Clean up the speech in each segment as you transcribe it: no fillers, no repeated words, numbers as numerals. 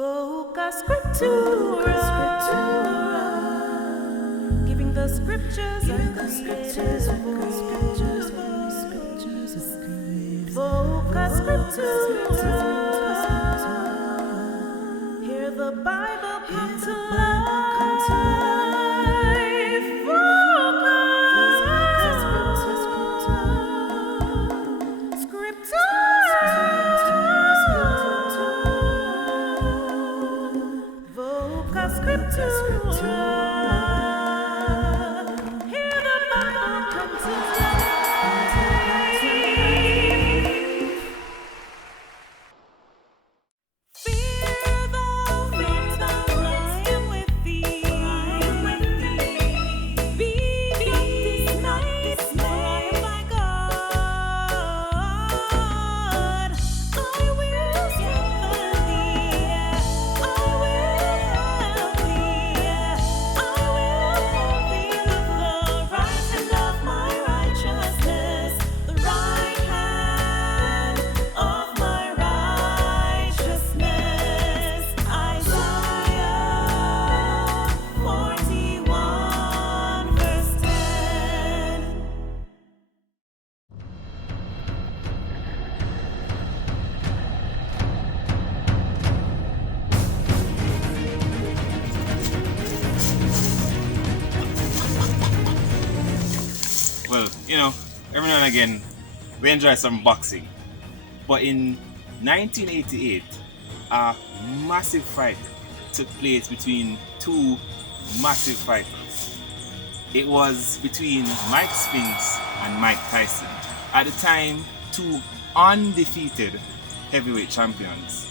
Voca Scriptura, giving the scriptures and the scriptures of Voca Scriptura, hear the Bible come to life. Well, you know, every now and again we enjoy some boxing. But in 1988, a massive fight took place between two massive fighters. It was between Mike Spinks and Mike Tyson. At the time, two undefeated heavyweight champions,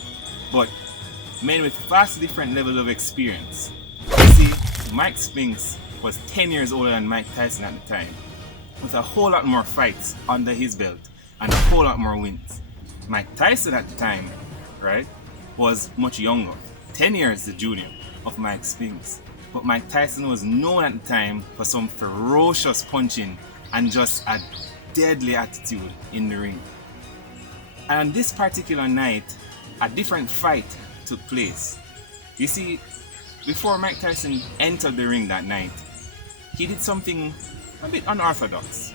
but men with vastly different levels of experience. You see, Mike Spinks was 10 years older than Mike Tyson at the time, with a whole lot more fights under his belt and a whole lot more wins. Mike Tyson at the time, right, was much younger, 10 years the junior of Mike Spinks. But Mike Tyson was known at the time for some ferocious punching and just a deadly attitude in the ring. And on this particular night, a different fight took place. You see, before Mike Tyson entered the ring that night, he did something a bit unorthodox.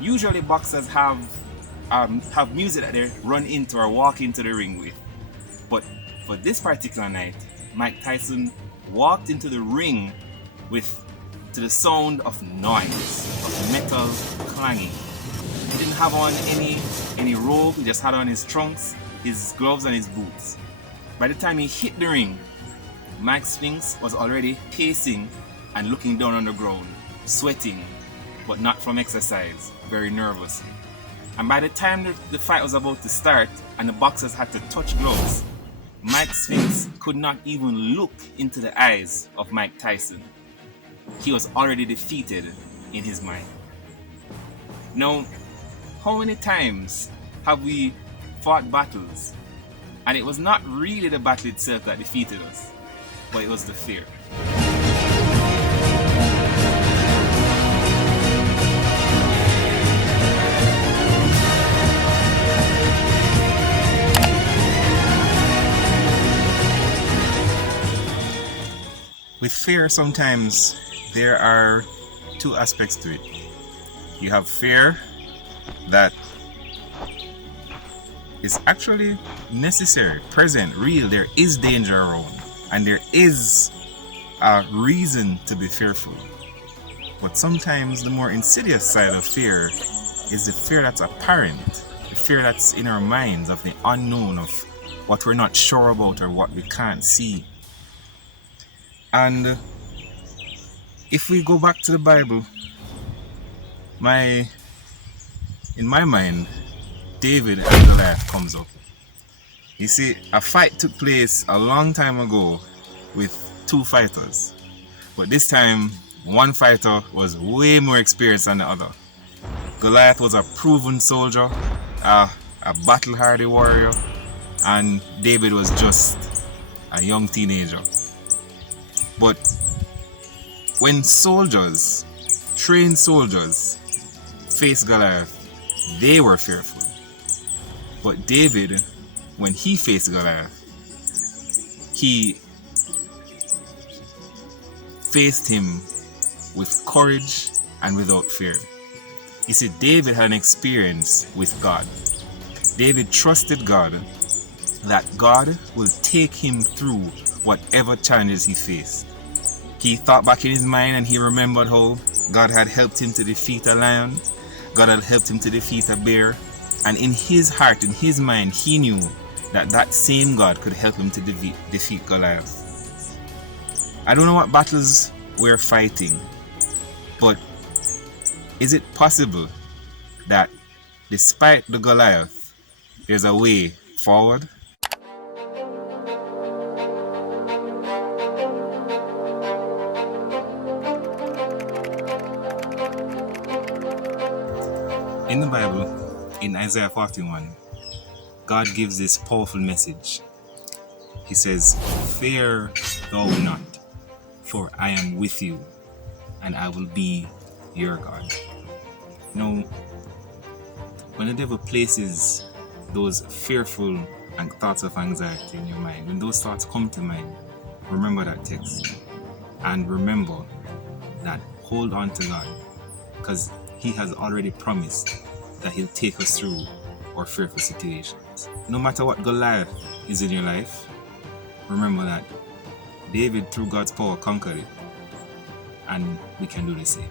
Usually boxers have music that they run into or walk into the ring with. But for this particular night, Mike Tyson walked into the ring to the sound of noise, of metal clanging. He didn't have on any robe, he just had on his trunks, his gloves and his boots. By the time he hit the ring, Mike Spinks was already pacing and looking down on the ground, sweating, but not from exercise, very nervous. And by the time the fight was about to start and the boxers had to touch gloves, Mike Spinks could not even look into the eyes of Mike Tyson. He was already defeated in his mind. Now, how many times have we fought battles and it was not really the battle itself that defeated us, but it was the fear? With fear, sometimes there are two aspects to it. You have fear that is actually necessary, present, real. There is danger around, and there is a reason to be fearful. But sometimes the more insidious side of fear is the fear that's apparent, the fear that's in our minds of the unknown, of what we're not sure about or what we can't see. And if we go back to the Bible, in my mind, David and Goliath comes up. You see, a fight took place a long time ago with two fighters, but this time one fighter was way more experienced than the other. Goliath was a proven soldier, a battle-hardy warrior, and David was just a young teenager. But when soldiers, trained soldiers, faced Goliath, they were fearful. But David, when he faced Goliath, he faced him with courage and without fear. You see, David had an experience with God. David trusted God that God will take him through whatever challenges he faced. He thought back in his mind and he remembered how God had helped him to defeat a lion, God had helped him to defeat a bear, and in his heart, in his mind, he knew that that same God could help him to defeat Goliath. I don't know what battles we're fighting, but is it possible that despite the Goliath, there's a way forward? In the Bible, in Isaiah 41, God gives this powerful message. He says, "Fear thou not, for I am with you, and I will be your God." Now, when the devil places those fearful thoughts of anxiety in your mind, when those thoughts come to mind, remember that text. And remember that hold on to God, because He has already promised that He'll take us through our fearful situations. No matter what Goliath is in your life, remember that David, through God's power, conquered it. And we can do the same.